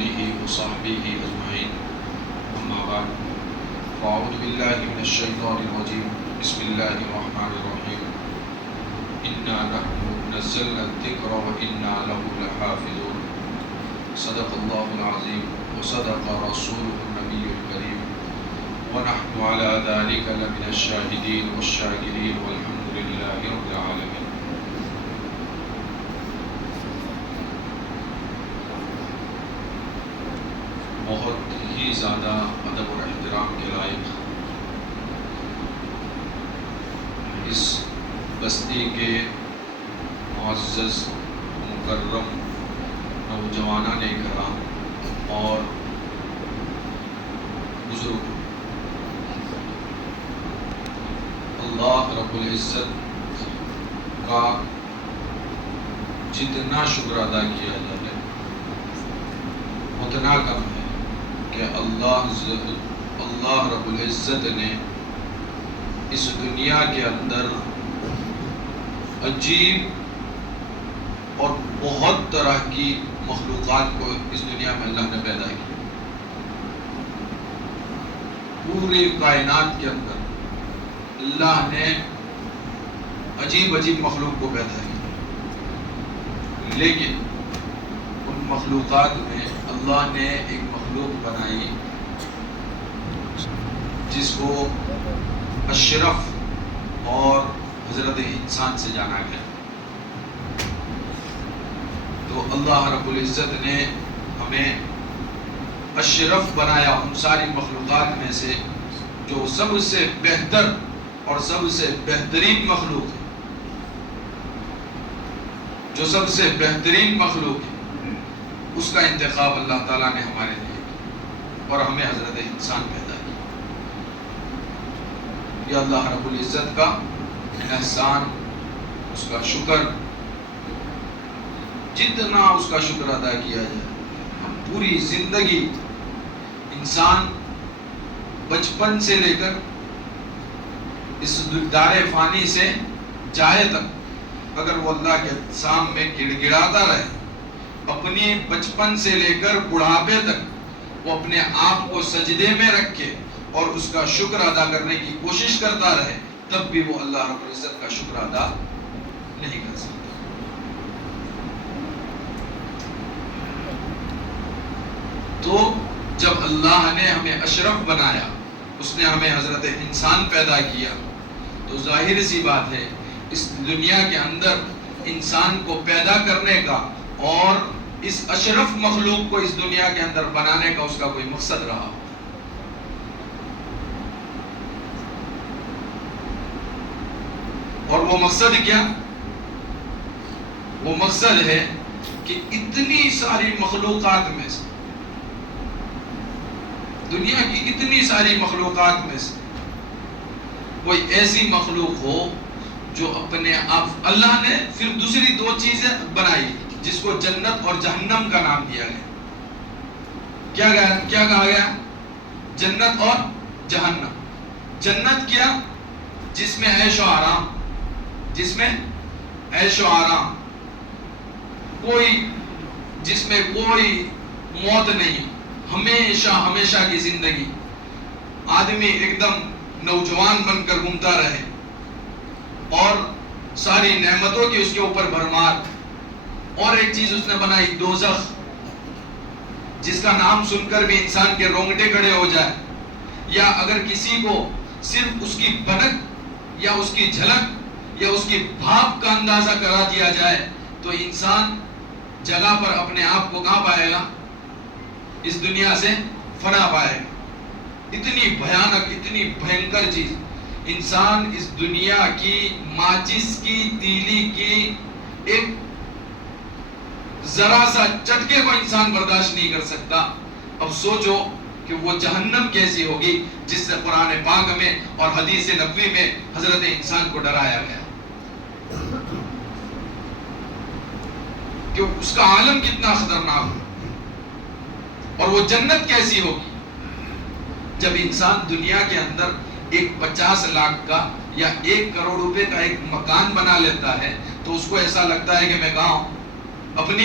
آلہ وصحبہ اجمعین اما بعد فاعوذ باللہ من الشیطان الرجیم بسم اللہ الرحمن الرحیم انا نحن نزلنا الذکر وانا له لحافظون صدق اللہ العظیم وصدق رسوله النبی الکریم ونحن على ذلك لمن الشاہدین والشاکرین والحمد للہ رب العالمین۔ بہت ہی زیادہ ادب اور احترام کے لائق اس بستی کے معزز مکرم نوجوانان کرام اور بزرگ، اللہ رب العزت کا جتنا شکر ادا کیا جائے اتنا کم ہے کہ اللہ رب العزت نے اس دنیا کے اندر عجیب اور بہت طرح کی مخلوقات کو اس دنیا میں اللہ نے پیدا کی۔ پوری کائنات کے اندر اللہ نے عجیب عجیب مخلوق کو پیدا کیا، لیکن ان مخلوقات میں اللہ نے ایک مخلوق بنائی جس کو اشرف اور حضرت انسان سے جانا گیا۔ تو اللہ رب العزت نے ہمیں اشرف بنایا ان ساری مخلوقات میں سے جو سب سے بہتر اور سب سے بہترین مخلوق ہے، جو سب سے بہترین مخلوق ہے، اس کا انتخاب اللہ تعالیٰ نے ہمارے لیے کیا اور ہمیں حضرت انسان پیدا کیا۔ یہ اللہ رب العزت کا احسان، اس کا شکر، جتنا اس کا شکر ادا کیا جائے۔ ہم پوری زندگی انسان بچپن سے لے کر اس دار فانی سے جائے تک اگر وہ اللہ کے سامنے میں گڑ گڑاتا رہے، اپنی بچپن سے لے کر بڑھاپے تک وہ اپنے آپ کو سجدے میں رکھ کے اور اس کا شکر ادا کرنے کی کوشش کرتا رہے، تب بھی وہ اللہ رب العزت کا شکر ادا نہیں کر سکتا۔ تو جب اللہ نے ہمیں اشرف بنایا، اس نے ہمیں حضرت انسان پیدا کیا، تو ظاہر سی بات ہے اس دنیا کے اندر انسان کو پیدا کرنے کا اور اس اشرف مخلوق کو اس دنیا کے اندر بنانے کا اس کا کوئی مقصد رہا۔ اور وہ مقصد کیا؟ وہ مقصد ہے کہ اتنی ساری مخلوقات میں سے، دنیا کی اتنی ساری مخلوقات میں سے کوئی ایسی مخلوق ہو جو اپنے آپ، اللہ نے پھر دوسری دو چیزیں بنائی جس کو جنت اور جہنم کا نام دیا گیا۔ کیا کہا گیا؟ جنت اور جہنم۔ جنت کیا؟ جس میں عیش و آرام، جس میں عیش و آرام، جس میں کوئی موت نہیں، ہمیشہ ہمیشہ کی زندگی، آدمی ایک دم نوجوان بن کر گھومتا رہے اور ساری نعمتوں کی اس کے اوپر بھرمار۔ اور ایک چیز اس نے بنائی، دوزخ، جس کا نام سن کر بھی انسان کے رونگٹے کھڑے ہو جائے، یا اگر کسی کو صرف اس کی بھنک یا اس کی جھلک یا اس کی بھاپ کا اندازہ کرا دیا جائے تو انسان جگہ پر اپنے آپ کو کہاں پائے گا؟ اس دنیا سے فنا پائے گا۔ اتنی بھیانک، اتنی بھینکر چیز، انسان اس دنیا کی ماچس کی تیلی کی ایک ذرا سا چٹکے کو انسان برداشت نہیں کر سکتا۔ اب سوچو کہ وہ جہنم کیسی ہوگی جس سے قرآن پاک میں اور حدیث نبوی میں حضرت انسان کو ڈرایا گیا، کہ اس کا عالم کتنا خطرناک ہو۔ اور وہ جنت کیسی ہوگی جب انسان دنیا کے اندر ایک 50 لاکھ کا یا 1 کروڑ روپے کا ایک مکان بنا لیتا ہے تو اس کو ایسا لگتا ہے کہ میں کہاں ہوں؟ اپنی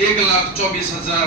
1,24,000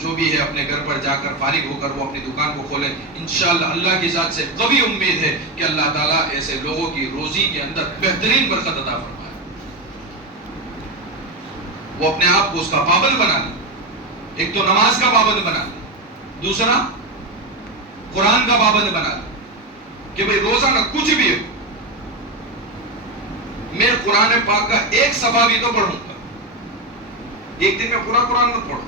جو بھی ہے اپنے گھر پر جا کر فارغ ہو کر وہ اپنی دکان کو کھولے. انشاءاللہ اللہ کی ذات سے قوی امید ہے کہ اللہ تعالیٰ ایسے لوگوں کی روزی کے اندر بہترین برکت عطا فرمائے. وہ اپنے آپ کو اس کا پابند بنا لے. ایک تو نماز کا پابند بنا لے, دوسرا قرآن کا پابند بنا لے کہ بھئی روزانہ کچھ بھی ہو میں قرآن پاک کا ایک صفحہ بھی تو پڑھوں گا. ایک دن میں پورا قرآن مت پڑھو.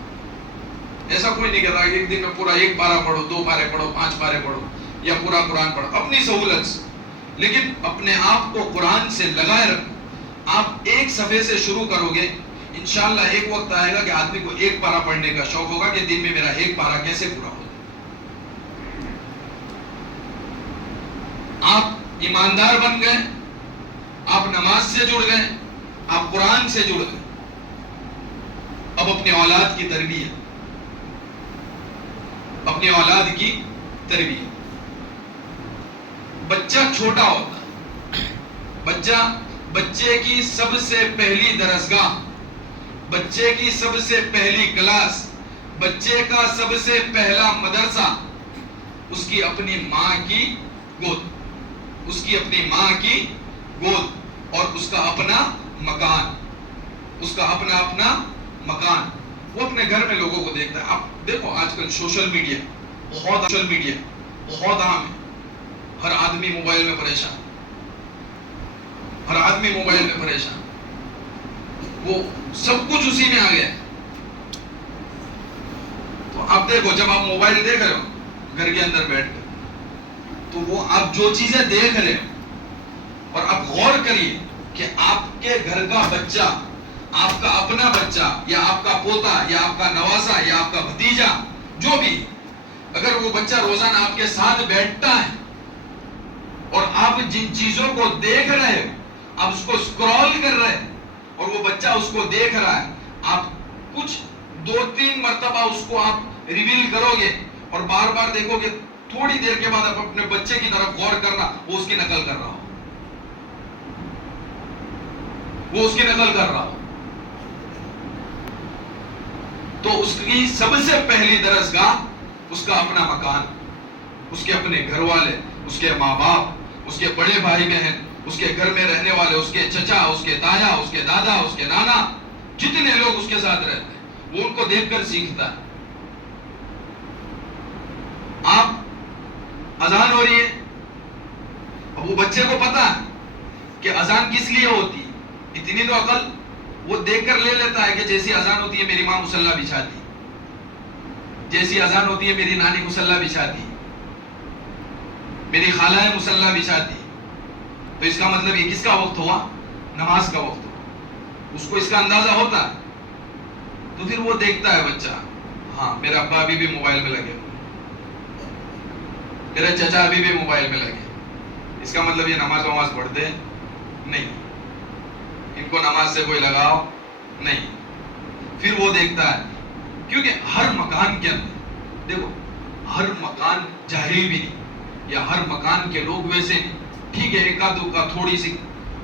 ایسا کوئی نہیں کہتا کہ ایک دن میں پورا 1 پارہ پڑھو, 2 پارے پڑھو, 5 پارے پڑھو یا پورا قرآن پڑھو اپنی سہولت سے, لیکن اپنے آپ کو قرآن سے لگائے رکھو. آپ ایک صفحے سے شروع کرو گے, انشاءاللہ ایک وقت آئے گا کہ آدمی کو 1 پارہ پڑھنے کا شوق ہوگا کہ دن میں میرا 1 پارہ کیسے پورا ہو. آپ ایماندار بن گئے, آپ نماز سے جڑ گئے, آپ قرآن سے جڑ گئے. اب اپنے اولاد کی تربیت, اپنے اولاد کی تربیت. بچہ چھوٹا ہوتا, بچے کی سب سے پہلی درسگاہ, بچے کی سب سے پہلی کلاس, بچے کا سب سے پہلا مدرسہ اس کی اپنی ماں کی گود, اس کی اپنی ماں کی گود اور اس کا اپنا مکان, اس کا اپنا مکان. وہ اپنے گھر میں لوگوں کو دیکھتا ہے. آپ دیکھو آج کل سوشل میڈیا بہت عام ہے. ہر آدمی موبائل میں پریشان, ہر آدمی موبائل میں پریشان. وہ سب کچھ اسی میں آ گیا. تو آپ دیکھو جب آپ موبائل دیکھ رہے ہو گھر کے اندر بیٹھ کر, تو وہ آپ جو چیزیں دیکھ رہے ہو اور آپ غور کریے کہ آپ کے گھر کا بچہ, آپ کا اپنا بچہ یا آپ کا پوتا یا آپ کا نواسا یا آپ کا بھتیجا جو بھی, اگر وہ بچہ روزانہ آپ کے ساتھ بیٹھتا ہے اور آپ جن چیزوں کو دیکھ رہے ہو آپ اس کو سکرول کر رہے اور وہ بچہ اس کو دیکھ رہا ہے, آپ کچھ 2-3 مرتبہ اس کو آپ ریویل کرو گے اور بار بار دیکھو گے, تھوڑی دیر کے بعد آپ اپنے بچے کی طرف غور کرنا وہ اس کی نقل کر رہا ہو, وہ اس کی نقل کر رہا ہو. تو اس کی سب سے پہلی درسگاہ اس کا اپنا مکان, اس کے اپنے گھر والے, اس کے ماں باپ, اس کے بڑے بھائی بہن, اس کے گھر میں رہنے والے, اس کے چچا, اس کے تایا, اس کے دادا, اس کے نانا, جتنے لوگ اس کے ساتھ رہتے ہیں وہ ان کو دیکھ کر سیکھتا ہے. آپ اذان ہو رہی ہے, اب وہ بچے کو پتا ہے کہ اذان کس لیے ہوتی ہے, اتنی تو عقل وہ دیکھ کر لے لیتا ہے کہ جیسی اذان ہوتی ہے میری ماں مصلی بچھاتی, جیسی اذان ہوتی ہے میری نانی مصلی بچھاتی, میری خالہ مصلی بچھاتی. تو اس کا مطلب یہ کس کا وقت ہوا, نماز کا وقت ہوا. اس کو اس کا اندازہ ہوتا ہے. تو پھر وہ دیکھتا ہے بچہ, ہاں میرا ابا ابھی بھی موبائل میں لگے, میرے چچا ابھی بھی موبائل میں لگے, اس کا مطلب یہ نماز پڑھتے نہیں, ان کو نماز سے کوئی لگاؤ نہیں. پھر وہ دیکھتا ہے, کیونکہ ہر مکان کے اندر دیکھو, ہر مکان جاہل بھی نہیں یا ہر مکان کے لوگ ویسے نہیں. ٹھیک ہے ایک آدھ کا تھوڑی سی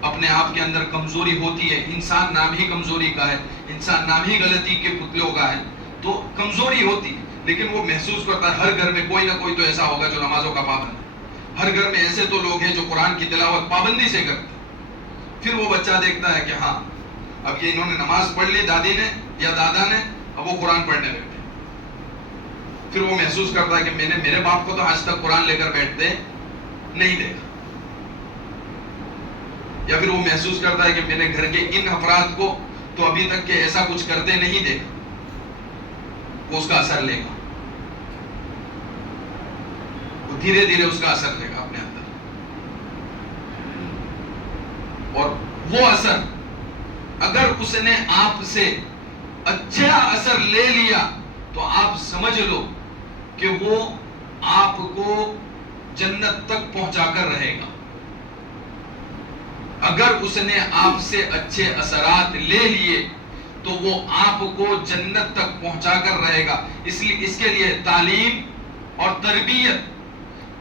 اپنے آپ کے اندر کمزوری ہوتی ہے, انسان نام ہی کمزوری کا ہے, انسان نام ہی غلطی کے پتلوں کا ہے, تو کمزوری ہوتی ہے. لیکن وہ محسوس کرتا ہے ہر گھر میں کوئی نہ کوئی تو ایسا ہوگا جو نمازوں کا پابند ہے, ہر گھر میں ایسے تو لوگ ہیں جو قرآن کی تلاوت پابندی سے کرتے. پھر وہ بچہ دیکھتا ہے کہ ہاں اب یہ انہوں نے نماز پڑھ لی دادی نے یا دادا نے, اب وہ قرآن پڑھنے بیٹھے. پھر وہ محسوس کرتا ہے کہ میں نے میرے باپ کو تو آج تک قرآن لے کر بیٹھتے نہیں دیکھا. یا پھر وہ محسوس کرتا ہے کہ میں نے گھر کے ان افراد کو تو ابھی تک کہ ایسا کچھ کرتے نہیں دیکھا. وہ اس کا اثر لے گا, وہ دھیرے دھیرے اس کا اثر لے گا اپنے اندر. اور وہ اثر اگر اس نے آپ سے اچھا اثر لے لیا تو آپ سمجھ لو کہ وہ آپ کو جنت تک پہنچا کر رہے گا. اگر اس نے آپ سے اچھے اثرات لے لیے تو وہ آپ کو جنت تک پہنچا کر رہے گا. اس کے لیے تعلیم اور تربیت,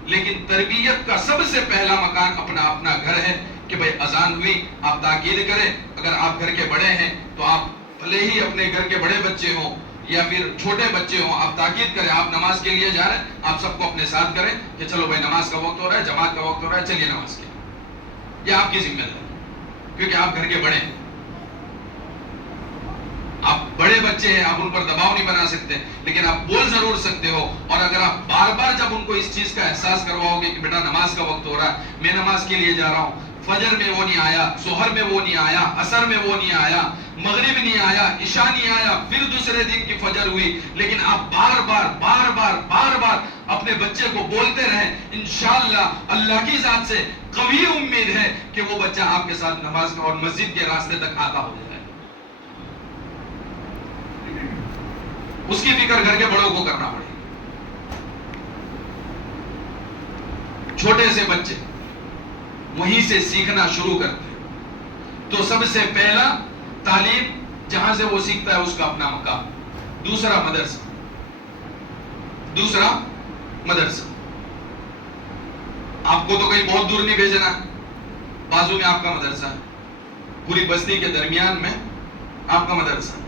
لیکن تربیت کا سب سے پہلا مکان اپنا گھر ہے کہ بھئی اذان ہوئی آپ تاکید کریں. اگر آپ گھر کے بڑے ہیں تو آپ بھلے ہی اپنے گھر کے بڑے بچے ہوں یا پھر چھوٹے بچے ہوں، آپ تاکید کریں آپ نماز کے لیے جا رہے ہیں، آپ سب کو اپنے ساتھ کریں کہ چلو بھائی نماز کا وقت ہو رہا ہے، جماعت کا وقت ہو رہا ہے، چلیے نماز کے لیے۔ یہ آپ کی ذمہ داری، کیونکہ آپ گھر کے بڑے ہیں، آپ بڑے بچے ہیں، آپ ان پر دباؤ نہیں بنا سکتے، لیکن آپ بول ضرور سکتے ہو۔ اور اگر آپ بار بار جب ان کو اس چیز کا احساس کرواؤ گے کہ بیٹا نماز کا وقت ہو رہا ہے، میں نماز کے لیے جا رہا ہوں، فجر میں وہ نہیں آیا، ظہر میں وہ نہیں آیا، عصر میں وہ نہیں آیا، مغرب نہیں آیا، عشاء نہیں آیا، پھر دوسرے دن کی فجر ہوئی، لیکن آپ بار بار اپنے بچے کو بولتے رہیں، انشاءاللہ اللہ کی ذات سے قوی امید ہے کہ وہ بچہ آپ کے ساتھ نماز کا اور مسجد کے راستے تک آتا ہو جائے۔ اس کی فکر گھر کے بڑوں کو کرنا پڑے۔ چھوٹے سے بچے وہیں سے سیکھنا شروع کرتے ہیں، تو سب سے پہلا تعلیم جہاں سے وہ سیکھتا ہے اس کا اپنا مقام، دوسرا مدرسہ۔ آپ کو تو کہیں بہت دور نہیں بھیجنا، بازو میں آپ کا مدرسہ ہے، پوری بستی کے درمیان میں آپ کا مدرسہ ہے۔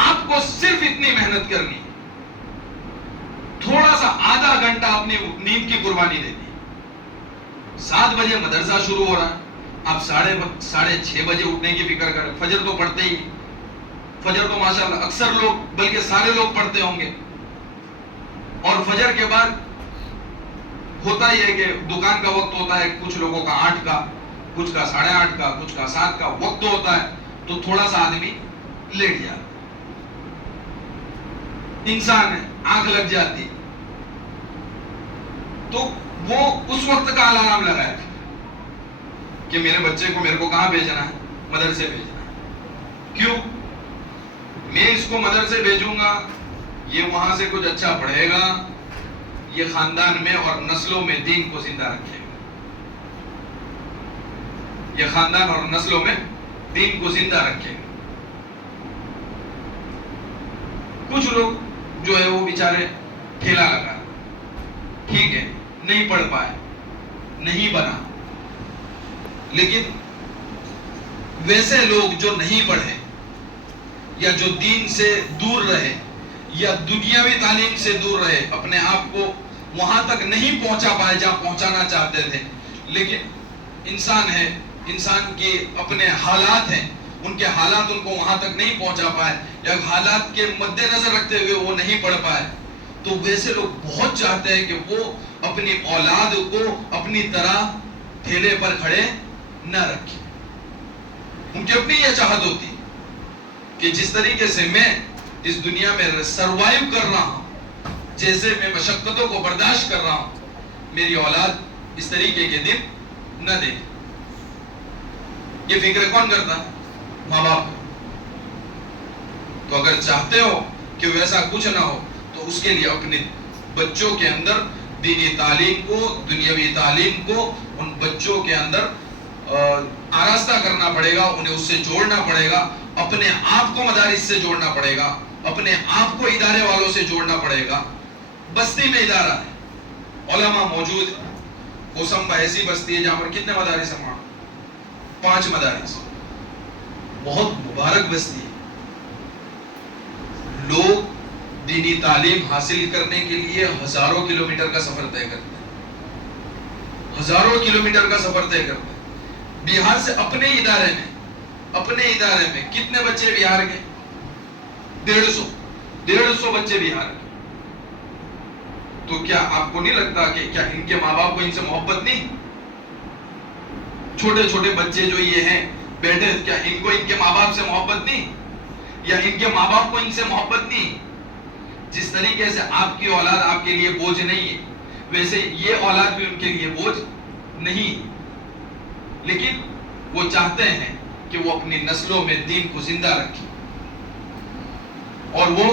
آپ کو صرف اتنی محنت کرنی، تھوڑا سا آدھا گھنٹہ اپنی نیند کی قربانی دینی۔ 7 بجے مدرسہ شروع ہو رہا ہے، آپ 6:30 بجے اٹھنے کی فکر کریں۔ فجر تو پڑھتے ہی، فجر تو ماشاءاللہ اکثر لوگ بلکہ سارے لوگ پڑھتے ہوں گے، اور فجر کے بعد ہوتا ہی ہے کہ دکان کا وقت ہوتا ہے، کچھ لوگوں کا 8 کا، کچھ کا 8:30 کا، کچھ کا 7 کا وقت ہوتا ہے، تو تھوڑا سا آدمی لیٹ جاتا، انسان ہے، آنکھ لگ جاتی، تو وہ اس وقت کا الارم لگائے کہ میرے بچے کو میرے کو کہاں بھیجنا ہے، مدرسے بھیجنا ہے۔ کیوں؟ میں اس کو مدرسے بھیجوں گا، یہ وہاں سے کچھ اچھا پڑھے گا، یہ خاندان میں اور نسلوں میں دین کو زندہ رکھے گا، یہ خاندان اور نسلوں میں دین کو زندہ رکھے گا۔ کچھ لوگ جو ہے وہ بیچارے ٹھیلا لگا، ٹھیک ہے، نہیں پڑھ پائے، نہیں بنا، لیکن ویسے لوگ جو نہیں پڑھے یا جو دین سے دور رہے یا دنیاوی تعلیم سے دور رہے، اپنے آپ کو وہاں تک نہیں پہنچا پائے جہاں پہنچانا چاہتے تھے، لیکن انسان ہے، انسان کے اپنے حالات ہیں، ان کے حالات ان کو وہاں تک نہیں پہنچا پائے یا حالات کے مد نظر رکھتے ہوئے وہ نہیں پڑھ پائے، تو ویسے لوگ بہت چاہتے ہیں کہ وہ اپنی اولاد کو اپنی طرح ٹھیلے پر کھڑے نہ رکھیں۔ ان کی اپنی یہ چاہت ہوتی کہ جس طریقے سے میں اس دنیا میں سروائیو کر رہا ہوں، جیسے میں مشقتوں کو برداشت کر رہا ہوں، میری اولاد اس طریقے کے دن نہ دے۔ یہ فکر کون کرتا؟ ماں باپ۔ تو اگر چاہتے ہو کہ ویسا کچھ نہ ہو تو اس کے لیے اپنے بچوں کے اندر دینی تعلیم کو، دنیاوی تعلیم کو ان بچوں کے اندر آراستہ کرنا پڑے گا، انہیں اس سے جوڑنا پڑے گا، اپنے آپ کو مدارس سے جوڑنا پڑے گا، اپنے آپ کو ادارے والوں سے جوڑنا پڑے گا۔ بستی میں ادارہ ہے، علماء موجود ہے، کوسمبا ایسی بستی ہے جہاں پر کتنے مدارس ہیں؟ 5 مدارس، بہت مبارک بستی ہے۔ لوگ دینی تعلیم حاصل کرنے کے لیے ہزاروں کلومیٹر کا سفر طے کرتے ہیں، ہزاروں کلومیٹر کا سفر طے کرتے ہیں۔ بہار سے اپنے ادارے میں کتنے بچے بہار کے؟ 150 بچے بہار کے۔ تو کیا آپ کو نہیں لگتا کہ کیا ان کے ماں باپ کو ان سے محبت نہیں؟ چھوٹے چھوٹے بچے جو یہ ہیں بیٹھے، کیا ان کو ان کے ماں باپ سے محبت نہیں؟ یا ان کے ماں باپ کو ان سے محبت نہیں؟ جس طریقے سے آپ کی اولاد آپ کے لیے بوجھ نہیں ہے، ویسے یہ اولاد بھی ان کے لیے بوجھ نہیں، لیکن وہ چاہتے ہیں کہ وہ اپنی نسلوں میں دین کو زندہ رکھیں، اور وہ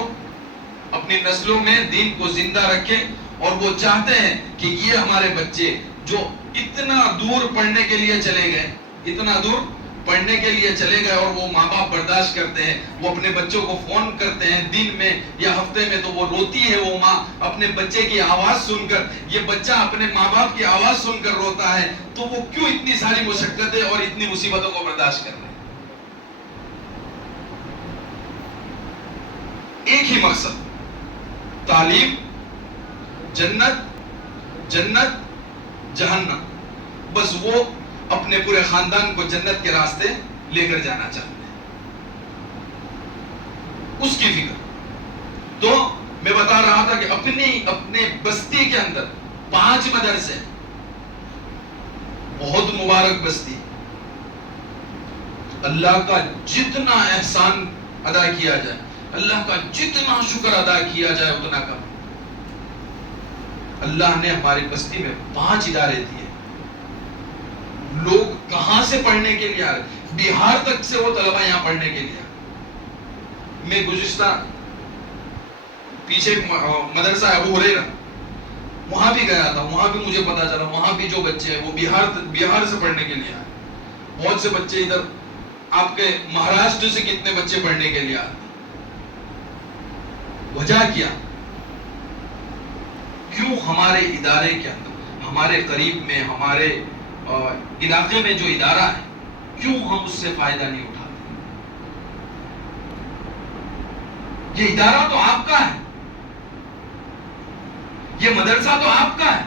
اپنی نسلوں میں دین کو زندہ رکھیں، اور وہ چاہتے ہیں کہ یہ ہمارے بچے جو اتنا دور پڑھنے کے لیے چلے گئے اور وہ ماں باپ برداشت کرتے ہیں، وہ اپنے بچوں کو فون کرتے ہیں دن میں یا ہفتے میں، تو وہ روتی ہے وہ ماں اپنے بچے کی آواز سن کر، یہ بچہ اپنے ماں باپ کی آواز سن کر روتا ہے، تو وہ کیوں اتنی ساری مشقتیں اور اتنی مصیبتوں کو برداشت کر رہے ہیں؟ یہی مقصد، تعلیم، جنت، جنت جہنم، بس وہ اپنے پورے خاندان کو جنت کے راستے لے کر جانا چاہتے ہیں، اس کی فکر۔ تو میں بتا رہا تھا کہ اپنے بستی کے اندر 5 مدرسے، بہت مبارک بستی، اللہ کا جتنا احسان ادا کیا جائے، اللہ کا جتنا شکر ادا کیا جائے اتنا کم۔ اللہ نے ہماری بستی میں 5 ادارے دیے، لوگ کہاں سے پڑھنے کے لیے آ رہے، بہار تک سے وہ طلبہ یہاں پڑھنے کے لیے۔ میں گزشتہ پیچھے مدرسہ ابو ہریرہ، وہاں بھی گیا تھا، وہاں بھی مجھے پتا چلا وہاں بھی جو بچے ہیں وہ بہار سے پڑھنے کے لیے آئے، بہت سے بچے ادھر آپ کے مہاراشٹر سے کتنے بچے پڑھنے کے لیے آئے۔ وجہ کیا؟ کیوں ہمارے ادارے کے اندر، ہمارے قریب میں، ہمارے علاقے میں جو ادارہ ہے، کیوں ہم اس سے فائدہ نہیں اٹھاتے؟ یہ ادارہ تو آپ کا ہے، یہ مدرسہ تو آپ کا ہے،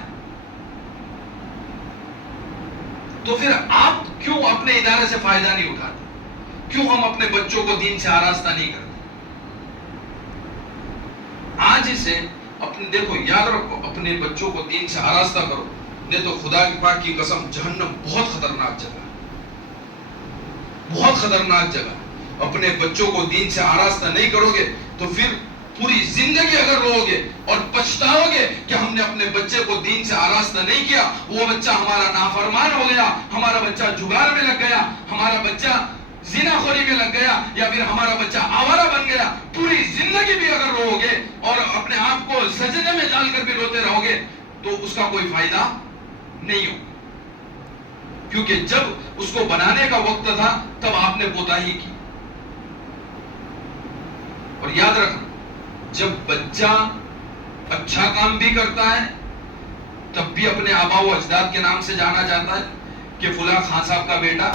تو پھر آپ کیوں اپنے ادارے سے فائدہ نہیں اٹھاتے؟ کیوں ہم اپنے بچوں کو دین سے آراستہ نہیں کرتے؟ آج سے دیکھو، یاد رکھو، اپنے بچوں کو دین سے آراستہ کرو، نہیں تو خدا کی پاک کی قسم جہنم بہت خطرناک جگہ ہے، بہت خطرناک جگہ ہے۔ اپنے بچوں کو دین سے آراستہ نہیں کرو گے تو پھر پوری زندگی اگر رو گے اور پچھتاؤ گے کہ ہم نے اپنے بچے کو دین سے آراستہ نہیں کیا، وہ بچہ ہمارا نافرمان ہو گیا، ہمارا بچہ جگار میں لگ گیا، ہمارا بچہ زنا خوری میں لگ گیا، یا پھر ہمارا بچہ آوارہ بن گیا، پوری زندگی بھی اگر رو گے اور اپنے آپ کو سجدے میں ڈال کر بھی روتے رہو گے تو اس کا کوئی فائدہ نہیں ہو، کیونکہ جب اس کو بنانے کا وقت تھا تب آپ نے کوتاہی کی۔ اور یاد رکھنا، جب بچہ اچھا کام بھی کرتا ہے تب بھی اپنے آبا و اجداد کے نام سے جانا جاتا ہے کہ فلاں خان صاحب کا بیٹا،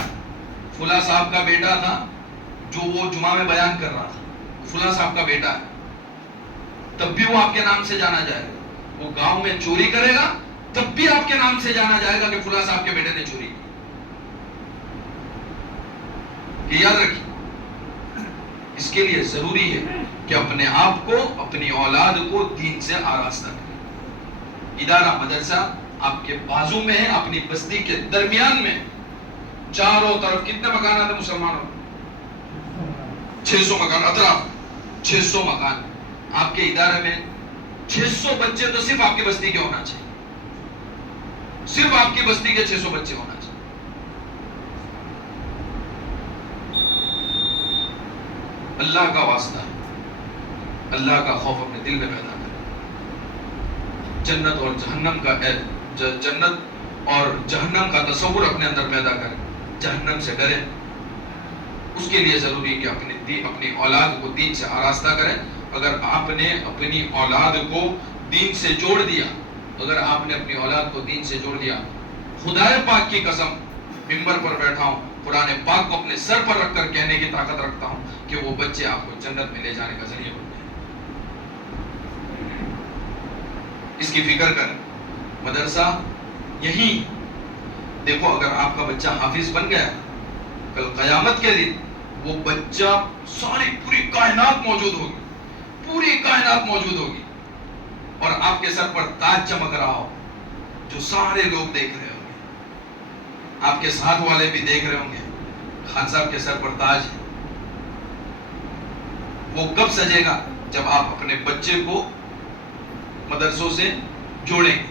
فلاں صاحب کا بیٹا تھا جو وہ جمعہ میں بیان کر رہا تھا، فلاں صاحب کا بیٹا ہے، تب بھی وہ آپ کے نام سے جانا جائے گا۔ وہ گاؤں میں چوری کرے گا تب بھی آپ کے نام سے جانا جائے گا کہ فلاں صاحب کے بیٹے نے چوری کی۔ یہ یاد رکھیے، اس کے لیے ضروری ہے کہ اپنے آپ کو، اپنی اولاد کو دین سے آراستہ کریں۔ ادارہ مدرسہ آپ کے بازو میں ہے، اپنی بستی کے درمیان میں، چاروں طرف کتنے مکانات ہیں مسلمانوں؟ 600 مکان، اطراف 600 مکان۔ آپ کے ادارے میں 600 بچے تو صرف آپ کی بستی کے ہونا چاہیے، صرف آپ کی بستی کے 600 بچے ہونا چاہیے۔ اللہ کا واسطہ ہے، اللہ کا خوف اپنے دل میں پیدا کریں، جنت اور جہنم کا جنت اور جہنم کا تصور اپنے اندر پیدا کریں، جہنم سے ڈریں۔ اس کے لیے ضروری ہے کہ اپنی اولاد کو دین سے آراستہ کریں۔ اگر آپ نے اپنی اولاد کو دین سے جوڑ دیا، اگر آپ نے اپنی اولاد کو دین سے جوڑ دیا، خدا پاک کی قسم، ممبر پر بیٹھا ہوں، قرآن پاک کو اپنے سر پر رکھ کر کہنے کی طاقت رکھتا ہوں کہ وہ بچے آپ کو جنت میں لے جانے کا ذریعہ بن گئے۔ اس کی فکر کریں۔ مدرسہ یہی دیکھو، اگر آپ کا بچہ حافظ بن گیا، کل قیامت کے دن وہ بچہ ساری پوری کائنات موجود ہوگی، پوری کائنات موجود ہوگی، اور آپ کے سر پر تاج چمک رہا ہو جو سارے لوگ دیکھ رہے ہوں گے، آپ کے ساتھ والے بھی دیکھ رہے ہوں گے، خان صاحب کے سر پر تاج ہے۔ وہ کب سجے گا؟ جب آپ اپنے بچے کو مدرسوں سے جوڑیں گے۔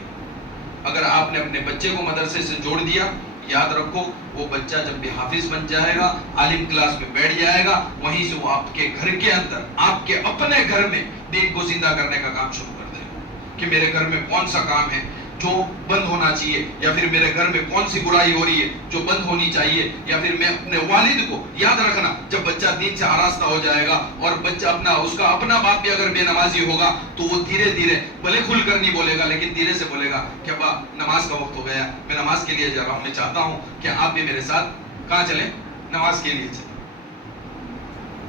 اگر آپ نے اپنے بچے کو مدرسے سے جوڑ دیا، یاد رکھو وہ بچہ جب بھی حافظ بن جائے گا، عالم کلاس میں بیٹھ جائے گا، وہیں سے وہ آپ کے گھر کے اندر، آپ کے اپنے گھر میں دین کو زندہ کرنے کا کام شروع کر دے گا کہ میرے گھر میں کون سا کام ہے جو بند ہونا چاہیے، یا پھر میرے گھر میں کون سی برائی ہو رہی ہے جو بند ہونی چاہیے، یا پھر میں اپنے والد کو، یاد رکھنا جب بچہ دین سے آراستہ ہو جائے گا اور بچہ اس کا اپنا باپ بھی اگر بے نمازی ہوگا تو وہ دھیرے دھیرے، بھلے کھل کر نہیں بولے گا لیکن دھیرے سے بولے گا کہ ابا نماز کا وقت ہو گیا، میں نماز کے لیے جا رہا ہوں، میں چاہتا ہوں کہ آپ بھی میرے ساتھ کہاں چلیں؟ نماز کے لیے چلیں۔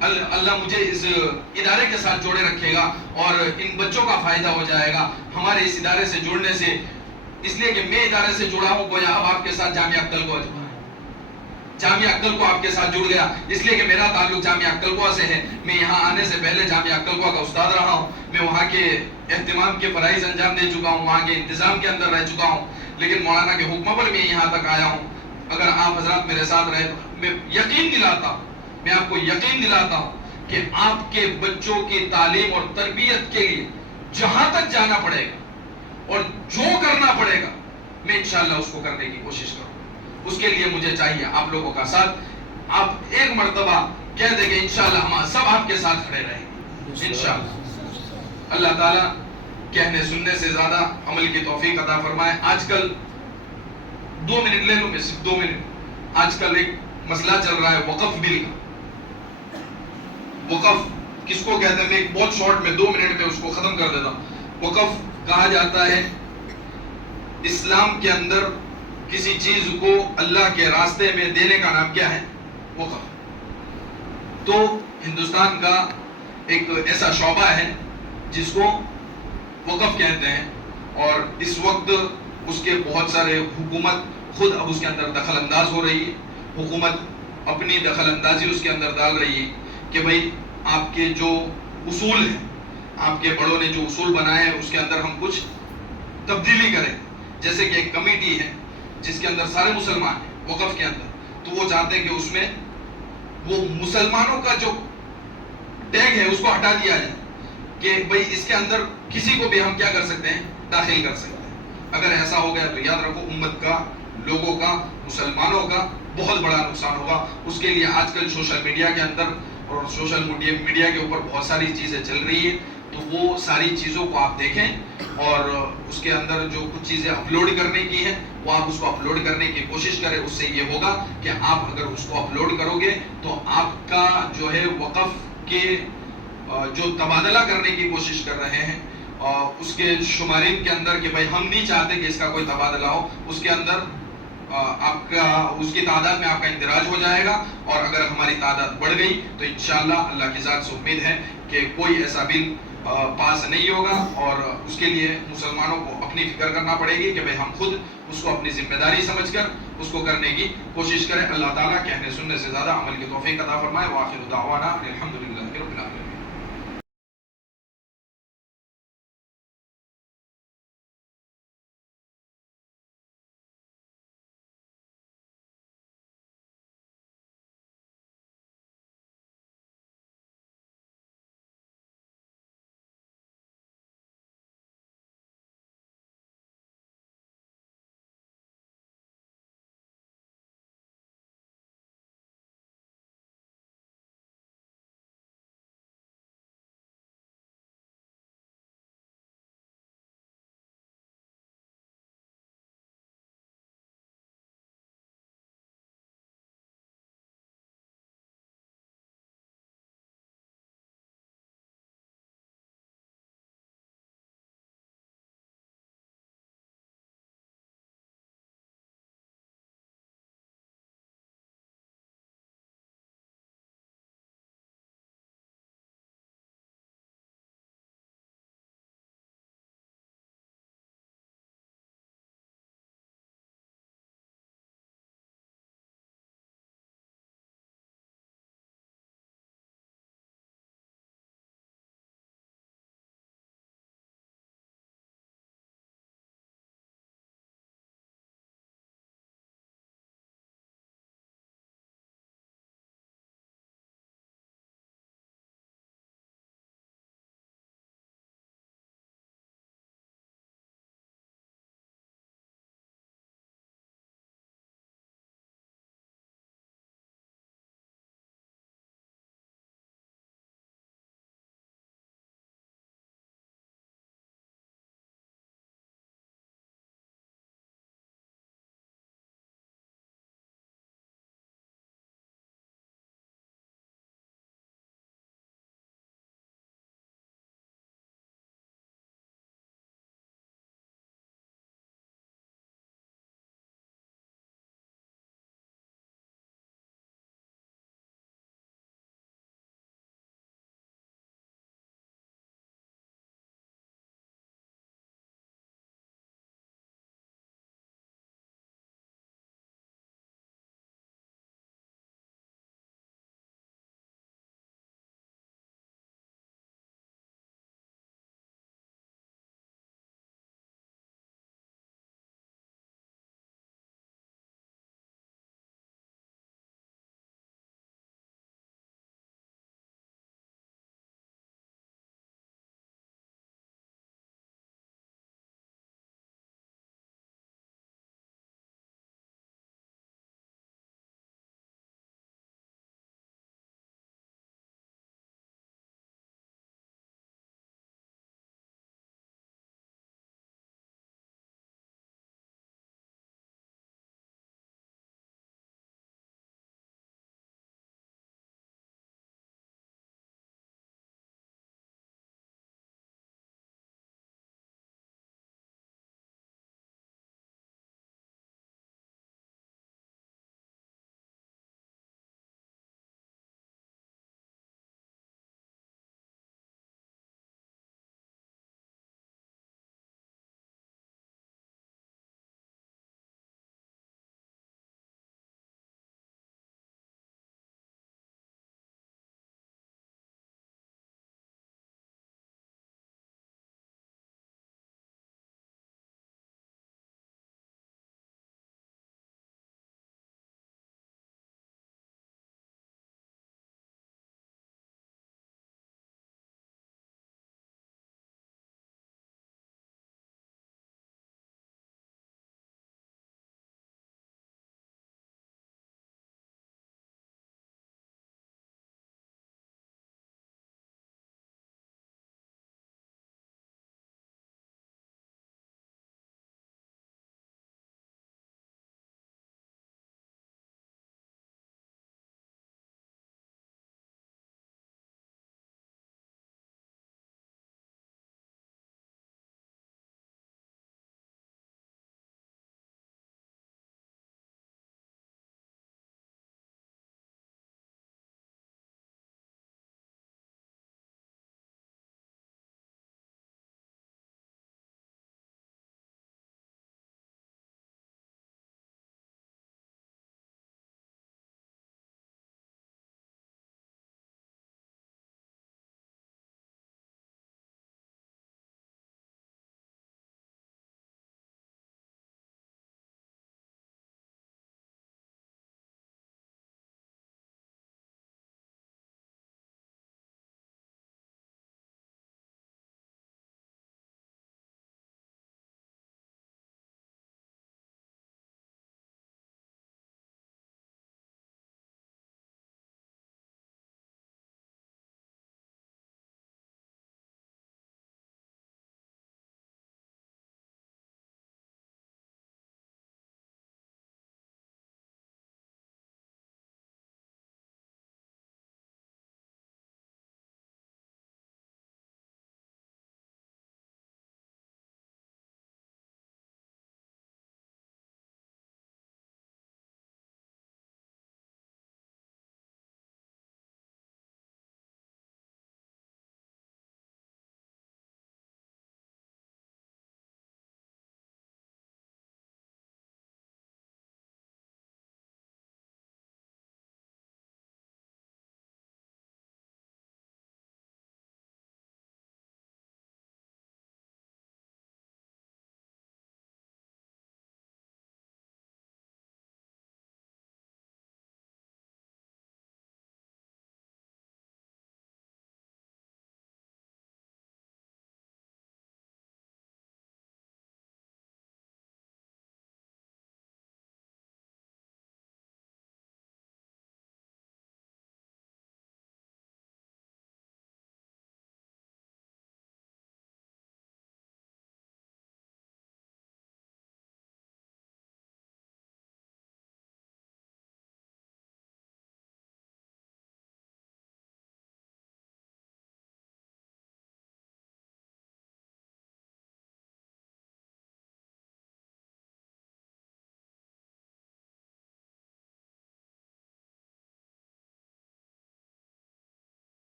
اللہ مجھے اس ادارے کے ساتھ جوڑے رکھے گا اور ان بچوں کا فائدہ ہو جائے گا ہمارے اس ادارے سے جڑنے سے، اس لیے کہ میں ادارے سے جڑا ہوں، گویا اب آپ کے ساتھ جامعہ عبدالقوہ جامعہ عبدالقوہ آپ کے ساتھ جڑ گیا، اس لیے کہ میرا تعلق جامعہ عبدالقوہ سے ہے۔ میں یہاں آنے سے پہلے جامعہ عبدالقوہ کا استاد رہا ہوں، میں وہاں کے اہتمام کے فرائض انجام دے چکا ہوں، وہاں کے انتظام کے اندر رہ چکا ہوں، لیکن مولانا کے حکم پر میں یہاں تک آیا ہوں۔ اگر آپ حضرات میرے ساتھ رہے، میں یقین دلاتا ہوں، میں آپ کو یقین دلاتا ہوں کہ آپ کے بچوں کی تعلیم اور تربیت کے لیے جہاں تک جانا پڑے گا اور جو کرنا پڑے گا میں انشاءاللہ اس کو کرنے کی کوشش کروں گا۔ اس کے لیے مجھے چاہیے آپ لوگوں کا ساتھ۔ آپ ایک مرتبہ کہہ دیں کہ انشاءاللہ ہم سب آپ کے ساتھ کھڑے رہیں گے انشاءاللہ۔ اللہ تعالیٰ کہنے سننے سے زیادہ عمل کی توفیق عطا فرمائے۔ آج کل 2 منٹ لے لوں میں، صرف 2 منٹ۔ آج کل ایک مسئلہ چل رہا ہے وقف بل کا۔ وقف کس کو کہتے ہیں؟ میں ایک بہت شارٹ میں 2 منٹ میں اس کو ختم کر دیتا ہوں۔ وقف کہا جاتا ہے اسلام کے اندر کسی چیز کو اللہ کے راستے میں دینے کا نام کیا ہے؟ وقف۔ تو ہندوستان کا ایک ایسا شعبہ ہے جس کو وقف کہتے ہیں، اور اس وقت اس کے بہت سارے حکومت خود اب اس کے اندر دخل انداز ہو رہی ہے۔ حکومت اپنی دخل اندازی اس کے اندر ڈال رہی ہے کہ بھئی آپ کے جو اصول ہیں، آپ کے بڑوں نے جو اصول بنائے ہیں اس کے اندر ہم کچھ تبدیلی کریں۔ جیسے کہ ایک کمیٹی ہے جس کے اندر سارے مسلمان ہیں وقف کے اندر، تو وہ چاہتے ہیں کہ اس میں وہ مسلمانوں کا جو ٹیگ ہے اس کو ہٹا دیا جائے کہ بھئی اس کے اندر کسی کو بھی ہم کیا کر سکتے ہیں؟ داخل کر سکتے ہیں۔ اگر ایسا ہو گیا تو یاد رکھو امت کا، لوگوں کا، مسلمانوں کا بہت بڑا نقصان ہوگا۔ اس کے لیے آج کل سوشل میڈیا کے اندر اور سوشل میڈیا کے اوپر بہت ساری چیزیں چل رہی ہیں، تو وہ ساری چیزوں کو آپ دیکھیں اور اس کے اندر جو کچھ چیزیں اپلوڈ کرنے کی ہیں وہ آپ اس کو اپلوڈ کرنے کی کوشش کریں۔ اس سے یہ ہوگا کہ آپ اگر اس کو اپلوڈ کرو گے تو آپ کا جو ہے وقف کے جو تبادلہ کرنے کی کوشش کر رہے ہیں اس کے شمارین کے اندر کہ بھائی ہم نہیں چاہتے کہ اس کا کوئی تبادلہ ہو، اس کے اندر آپ کا اس کی تعداد میں آپ کا اندراج ہو جائے گا، اور اگر ہماری تعداد بڑھ گئی تو انشاءاللہ اللہ کی ذات سے امید ہے کہ کوئی ایسا بل پاس نہیں ہوگا، اور اس کے لیے مسلمانوں کو اپنی فکر کرنا پڑے گی کہ بھئی ہم خود اس کو اپنی ذمہ داری سمجھ کر اس کو کرنے کی کوشش کریں۔ اللہ تعالیٰ کہنے سننے سے زیادہ عمل کی توفیق عطا فرمائے۔ وآخر دعوانا الحمدللہ رب العالمین۔